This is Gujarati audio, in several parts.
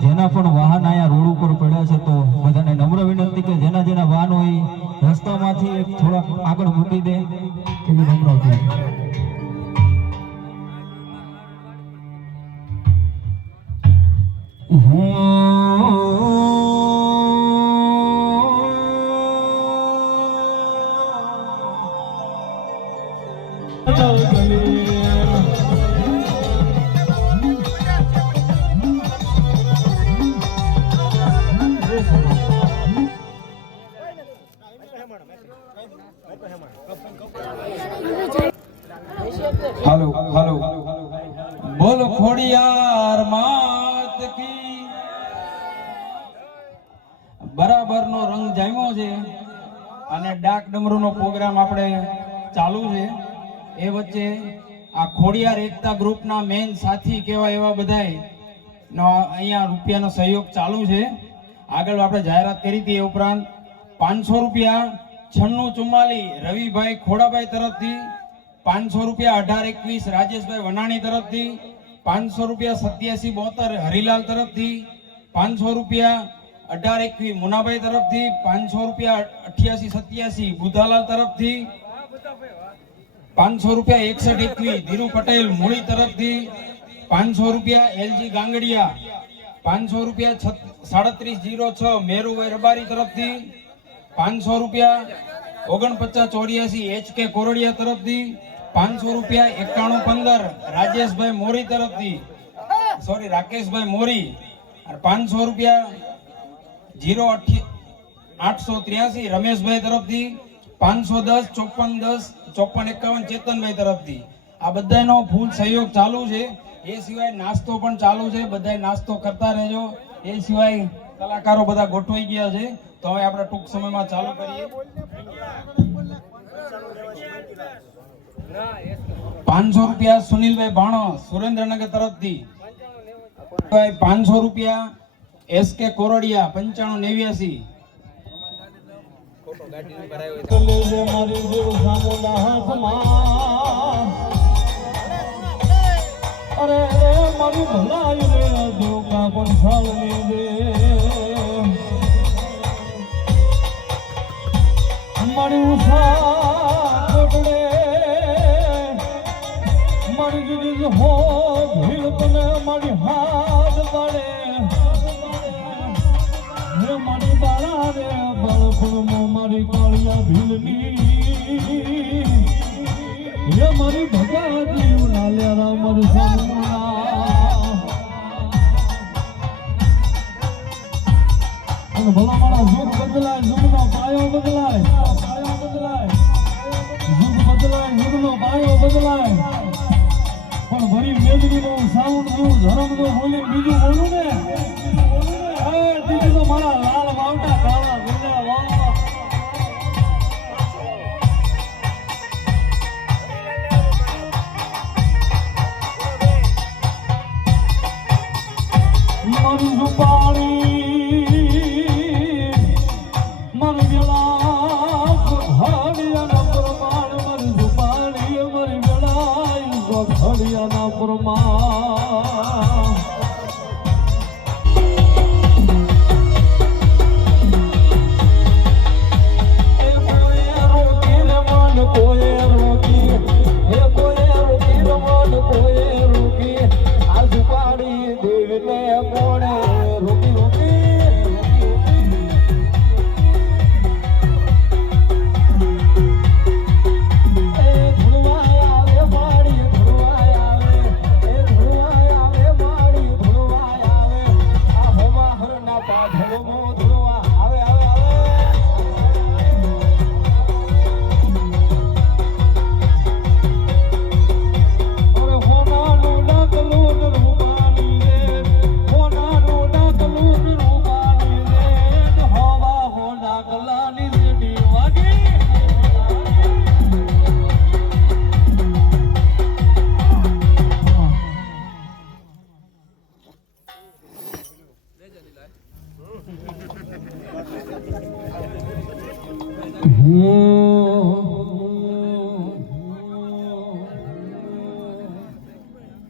જેના પણ વાહન અહીંયા રોડ ઉપર પડ્યા છે તો બધાને નમ્ર વિનંતી કે જેના જેના વાહન હોય રસ્તામાંથી થોડાક આગળ મૂકી દે એવી નમ્ર हेलो हेलो बोलो खोड़ियार मात की बराबर नो रंग जाम्यो छे અને ડાક ડમરૂ નો પ્રોગ્રામ આપણે ચાલુ છે એ વચ્ચે આ ખોડિયાર એકતા ગ્રુપ ના મેન સાથી કહેવાય એવા બધાય નો અહીંયા રૂપિયાનો સહયોગ ચાલુ છે આગળ આપણે જાહેરાત કરી હતી એ ઉપરાંત 500 રૂપિયા 9644 રવિભાઈ ખોડાભાઈ તરફથી 500 રૂપિયા 1821 રાજેશભાઈ વનાણી તરફથી 500 રૂપિયા 8772 હરિલાલ તરફથી 500 રૂપિયા 1821 મુનાભાઈ તરફથી 500 રૂપિયા 8887 બુધાલાલ તરફથી 500 રૂપિયા 6121 ધીરુ પટેલ મૂળી તરફથી 500 રૂપિયા એલજી ગાંગડિયા 500 રૂપિયા 3706 મેરુભાઈ રબારી તરફથી 500 રૂપિયા 4984 એચકે કોરડિયા તરફથી 500 રૂપિયા 9115 રાજેશભાઈ મોરી તરફથી રાકેશભાઈ મોરી 500 રૂપિયા 0883 રમેશભાઈ તરફથી 510 5410 5451 ચેતનભાઈ તરફથી આ બધાનો ફૂલ સહયોગ ચાલુ છે એ સિવાય નાસ્તો પણ ચાલુ છે બધાય નાસ્તો કરતા રહેજો એ સિવાય કલાકારો બધા ગોઠવાઈ ગયા છે તો હવે આપણે ટૂંક સમયમાં ચાલુ કરીએ 500 રૂપિયા સુનિલભાઈ ભાણો સુરેન્દ્રનગર તરફથી 500 રૂપિયા એસકે કોરડિયા 9589 અરે મારી ભલાઈ રે દોકા પણ સાલની દે મારી ઉષા કોટડે મારી દીદી હો ભીલ બને મારી હાથ પાડે હે મારી બાળા રે બાળપણમાં મારી કાળિયા ભીલની હે મારી ભગાજી લાલ્યા મારી સામુના ભલા મારા યુગ બદલાય યુગનો પાયો બદલાય યુગનો પાયો બદલાય પણ ભરી મેદરીનો સાઉન્ડ નું ધર્મ નું બોલી બીજું બોલું ને દીદી તો મારા લાલ વાવટા કાળા ગુંડા વાવટા મારી સુપાળી મારી વેલા ઘડિયાના પ્રમાણ મારી સુપાળી મારી વેલા ઘડિયાના પ્રમાણ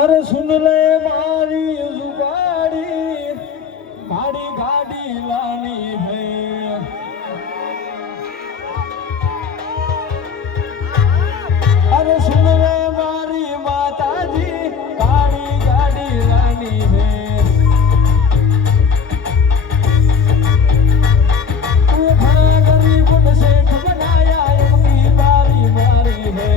अरे सुन ले मारी जुगाड़ी गाड़ी गाड़ी लानी है अरे सुन ले मारी माता जी गाड़ी गाड़ी लानी है तू घना गरीब ने सेठ बनाया इनकी बारी मारी है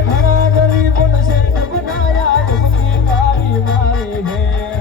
घना गरीबों ने सेठ बनाया इनकी बारी मारी है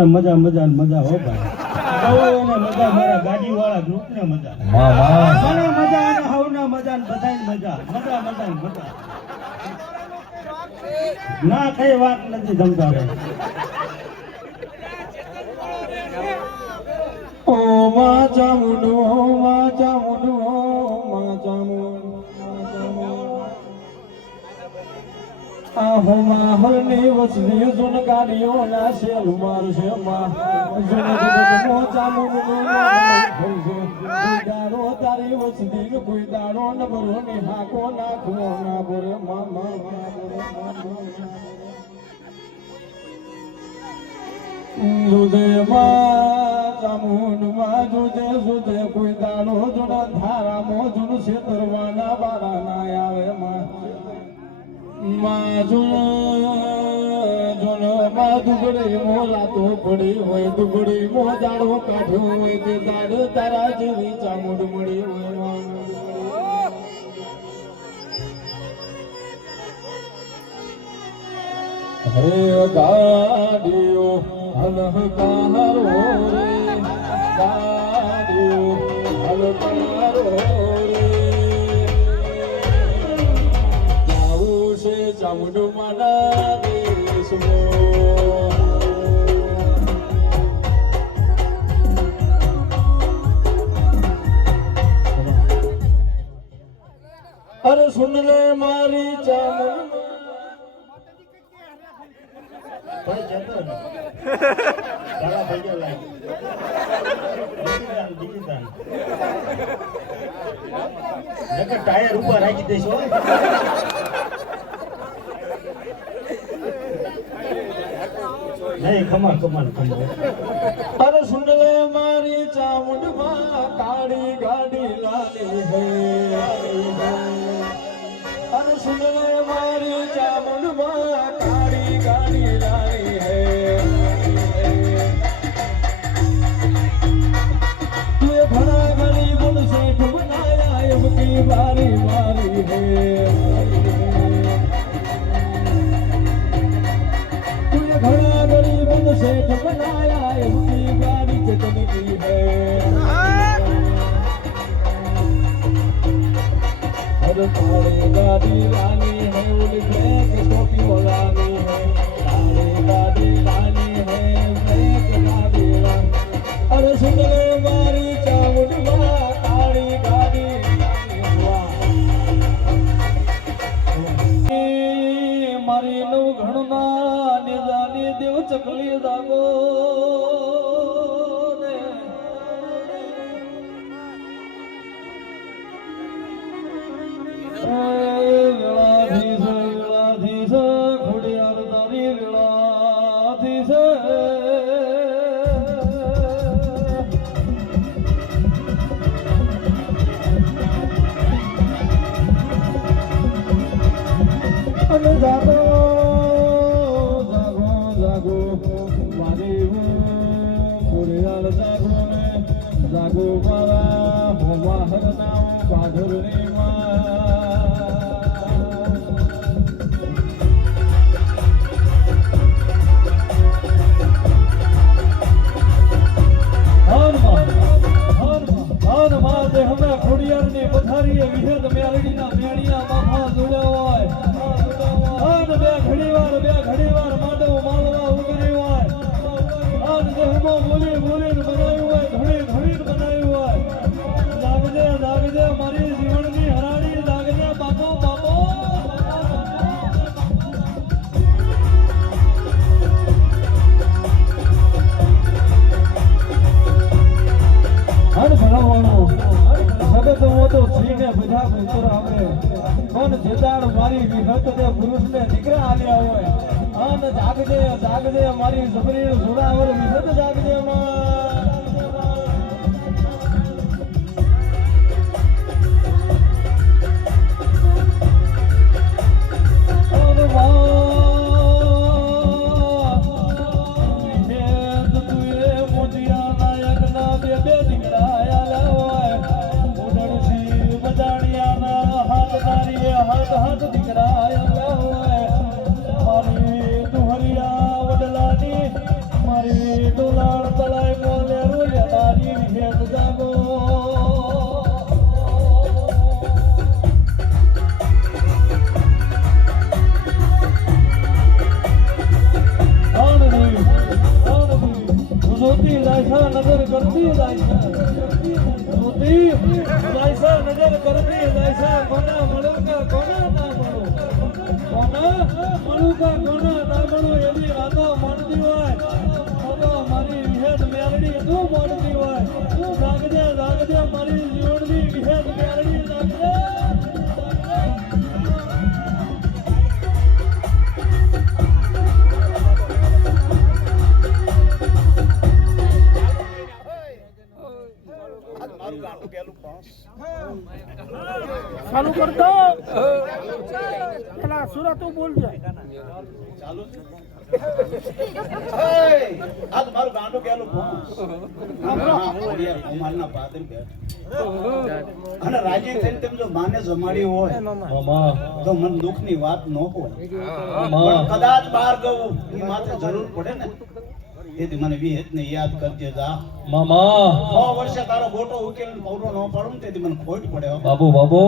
માત્ર મજા મજા ને મજા હો ભાઈ બહુ એને મજા મારા ગાડી વાળા ગ્રુપ ને મજા મને મજા અને હવના મજા ને બધાને મજા મજા મજા ને મજા ના કઈ વાત નથી જમતા રે ઓ મા ચામુંડો મા ચામુંડો મા ચામુંડ આહો મા હરની વસની સુન ગાડીઓ ના શેલ મારશે મા સુન મો ચામુંડો દાડો તારી વસની કોઈ દાડો ન બરો ને હાકો નાખો ના બોરે મા જુદે માં ચામુંડ માં જુદે જુદે કોઈ દાડો જુના ધારા મો જુન છેતરવાના બારા ના આવે માં જુન માં દુગડી મો લાતો પડી હોય દુગડી મો દાડો કાઢ્યો હોય તે દાડ તારા જેવી ચામુંડ મળી હોય હે ગાડીઓ હલકારો રે ગાડીઓ હલકારો રે જાવું છે ચામુંડ માના દેશમાં અરે સુન લે મારી ચામુંડ ભાઈ જતો ને ગાલા ભાઈ ગયો લાગ દીકરાન નકર ટાયર ઉપર રાખી દેશો નહીં ખમા અરે સુન લે મારી ચામુંડ માં કાળી ગાડી લાલી હે અરે સુન લે મારી ચામુંડ માં કાળી ગાડી લાલી હે તું ઘણા ઘણી ગુણ શેઠ બનાયા એમ કી બારી મારી હે घड़ा गरीब सेठ बनाया इसकी बारी चटन की है हर तारे गाड़ी लानी है उली ब्रेक स्टॉपी लानी है तारे गाड़ी लानी है ब्रेक गाड़ी लानी अरे सुन ले मारी चामुंड मां काली गाड़ी मारी नो घणना देव चकली जागो रे विळाधीश घोडियार तारी विळाधीश અને જાગો जागो मारा होमा हर नाम बाधर रे माते हमें खुड़ियार ने पथारी विहद मेलडी ना मेणिया बाफा जुड़ा होय आन बे घड़ीवार माडो मालवा उगरी होय आन देहमो बोली बोली बनायो होय घड़ी बनायो होय जागजे मारी जीवन की हराड़ी जागजे बापो हर भलावाणो जगत मो तो श्री ने बधा पुत्र आपे कोन जेदाड़ मारी विहत दे पुरुष ने निकरा आलिया होय आन जागजे मारी सबरी सुरावर विहत जागजे मां हाथ दिखराया मारी तुहरिया वडलानी मारी જોતી જાય છે નજર કરતી જાય છે જોતી જાય છે નજર કરતી જાય છે કોને મળું કે કોને ના મળું કોને મળું કે કોને ના મળું એવી વાતો મળતી હોય તો મારી વિહેદ મેલડી તું મળતી હોય જાગજે જાગજે મારી જીવનની વિહેદ મેલડી જાગજે ચાલુ કરતો પેલા સુરત તું બોલ ચાલુ આ તમારું ગાંડું કેલું અને રાજી થઈને તેમ જો માને જમાડી હોય તો મન દુઃખની વાત ન હોય પણ કદાચ બહાર ગયું એ માથે જરૂર પડે ને તેથી મને વિહેતને યાદ કરજે જા મામા 6 વર્ષે તારો ગોટો ઉકેલીને પૌરો ન પાડું ને તેથી મને ખોટ પડે હો. બાબુ બાબુ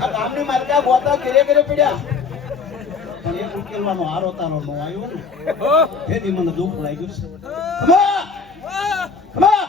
આ ગામની માર્કા ગોતા ઘરે ઘરે પડ્યા પણ એક ઉકેલવાનો આરો તારો નો આવ્યો ને તેથી મને દુઃખ લાગ્યું છે ખમા! ખમા!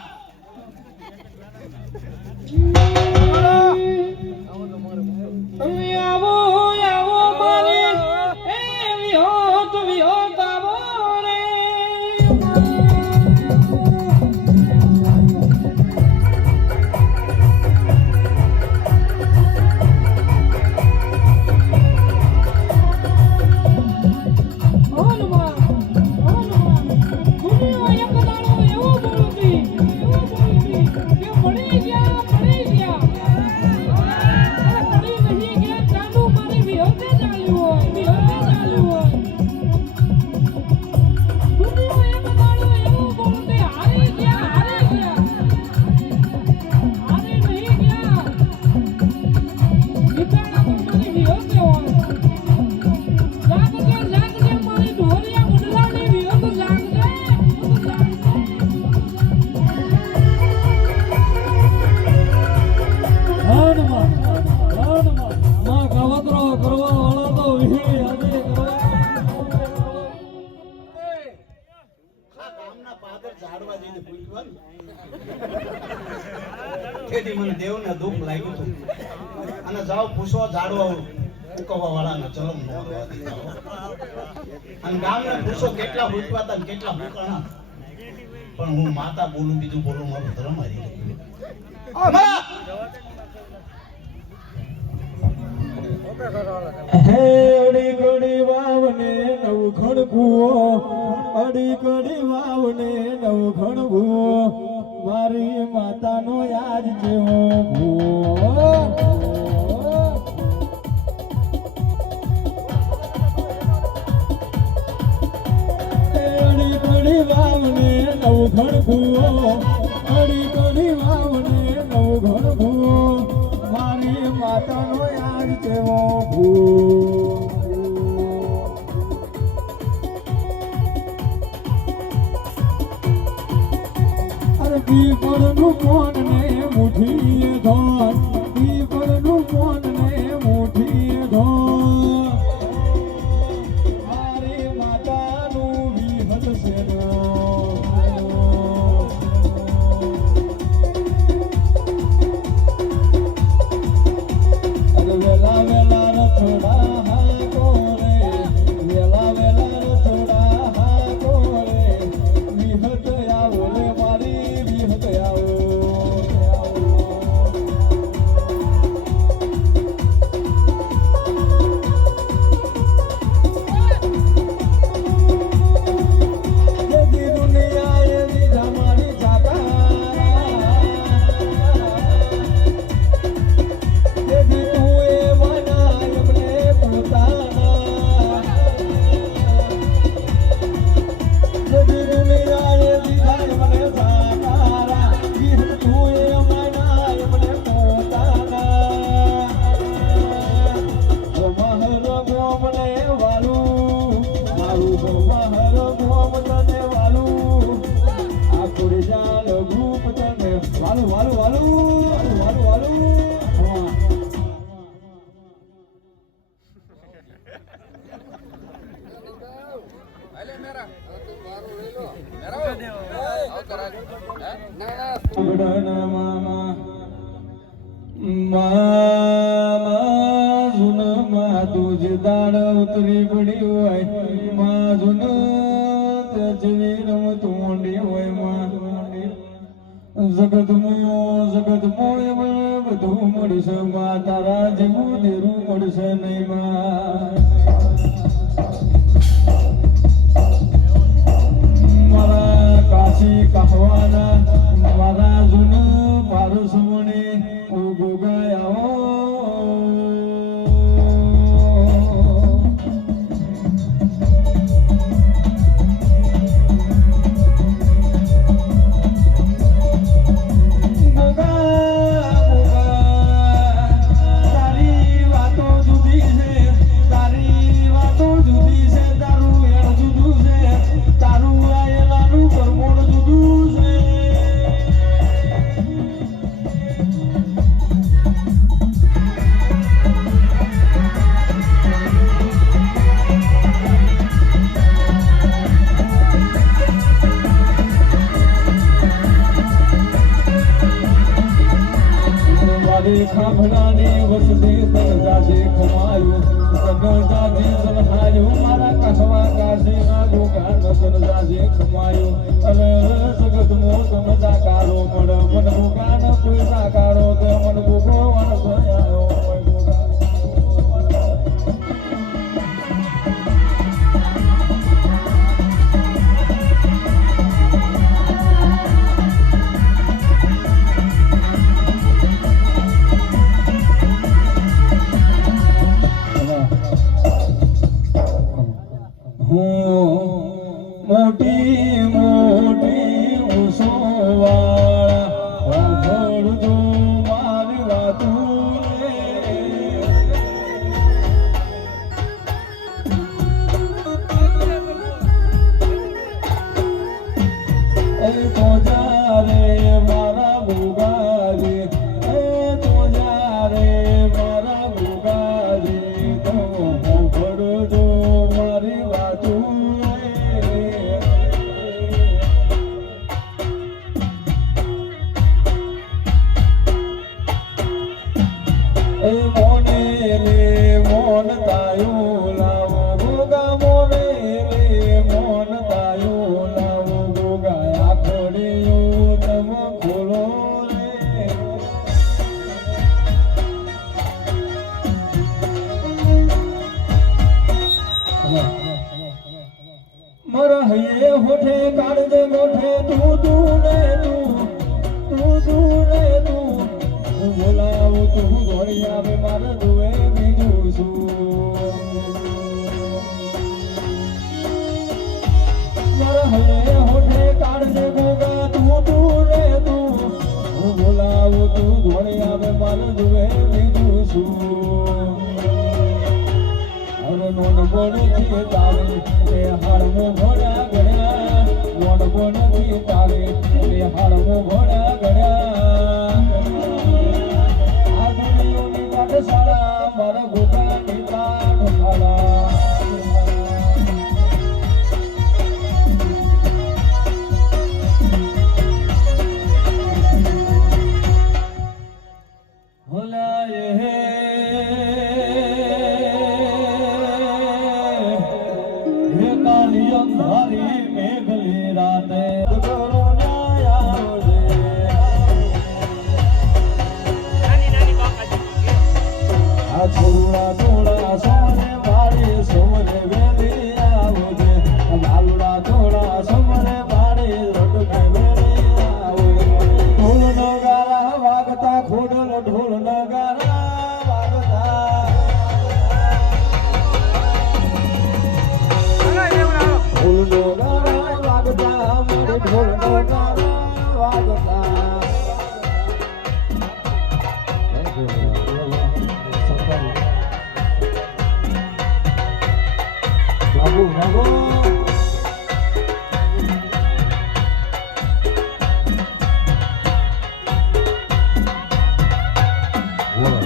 તેથી મને દેવને દુઃખ લાગ્યું હતું અને જાવ પૂછો ઝાડવા ઉકવવા વાળાને ચલમ ન કરવા દીધા અને ગામને પૂછો કેટલા ભૂખવા હતા ને કેટલા ભૂખાણા પણ હું માતા બોલું બીજું બોલું મારું ધર્મ હારી હે અડી કડી વાવને નવ ખણકુઓ અડી કડી વાવને નવ ખણકુઓ મારી માતાનો યાદ જેવો ભૂવો અડી કડી વાવને નવ ખણકુઓ અડી કડી વાવને નવ ખણકુઓ મારી માતાનો યાદ જેવો ભૂવો પીપળનું મોન ને મુઠીએ ધોન પીપળનું મોન ને મુઠીએ ધોન મારી માતાનું વિહત છે અરે વેલા વેલા રથોડા હા કોરે વેલા વેલા રથોડા હા કોરે વિહત આવો લે મારી तुझे दाड उतरी पडी होय माझून त्याची रमत मोंडी होय जगत मोय બધું મળશે માં તારા જેવું દેરું મળશે નહીં માં મારા કાશી કહવાના મારા જૂનું પારસ મણે ઉગો ગયા ખાભડાની વસતી તન જાજે ખમાયું તન જાજે સલહાયું મારા કઠવા કાશીના ગોગાન તન જાજે ખમાયું અરે જગત મો તમ જાકારો મડ મન ગોગાન કોઈ જાકારો તે મન ગોગોવાન ભયાયો મોટી મોટી ઉસોવાળા ભરજો મારી વાતું એ તો જારે મારા ભોગારી એ તો જારે મારા ભોગારી તો ભરજો મારી વાતું મરહૈયે હોઠે કાઢજે ગોઠે તું રે તું બોલાવું તું દોડી આવે મારે જુએ બીજું શું મરહૈયે હોઠે કાઢજે ગોગા તું રે તું બોલાવું તું દોડી આવે મારે જુએ બીજું શું અરે નોન બોલથી તારે એ હાડમો ઘોડા ગણ્યા નોન બોલથી તારે એ હાડમો ઘોડા ગણ્યા આ દુનિયાની પાઠશાળા મારા ગોગાની પાઠશાળા છોરા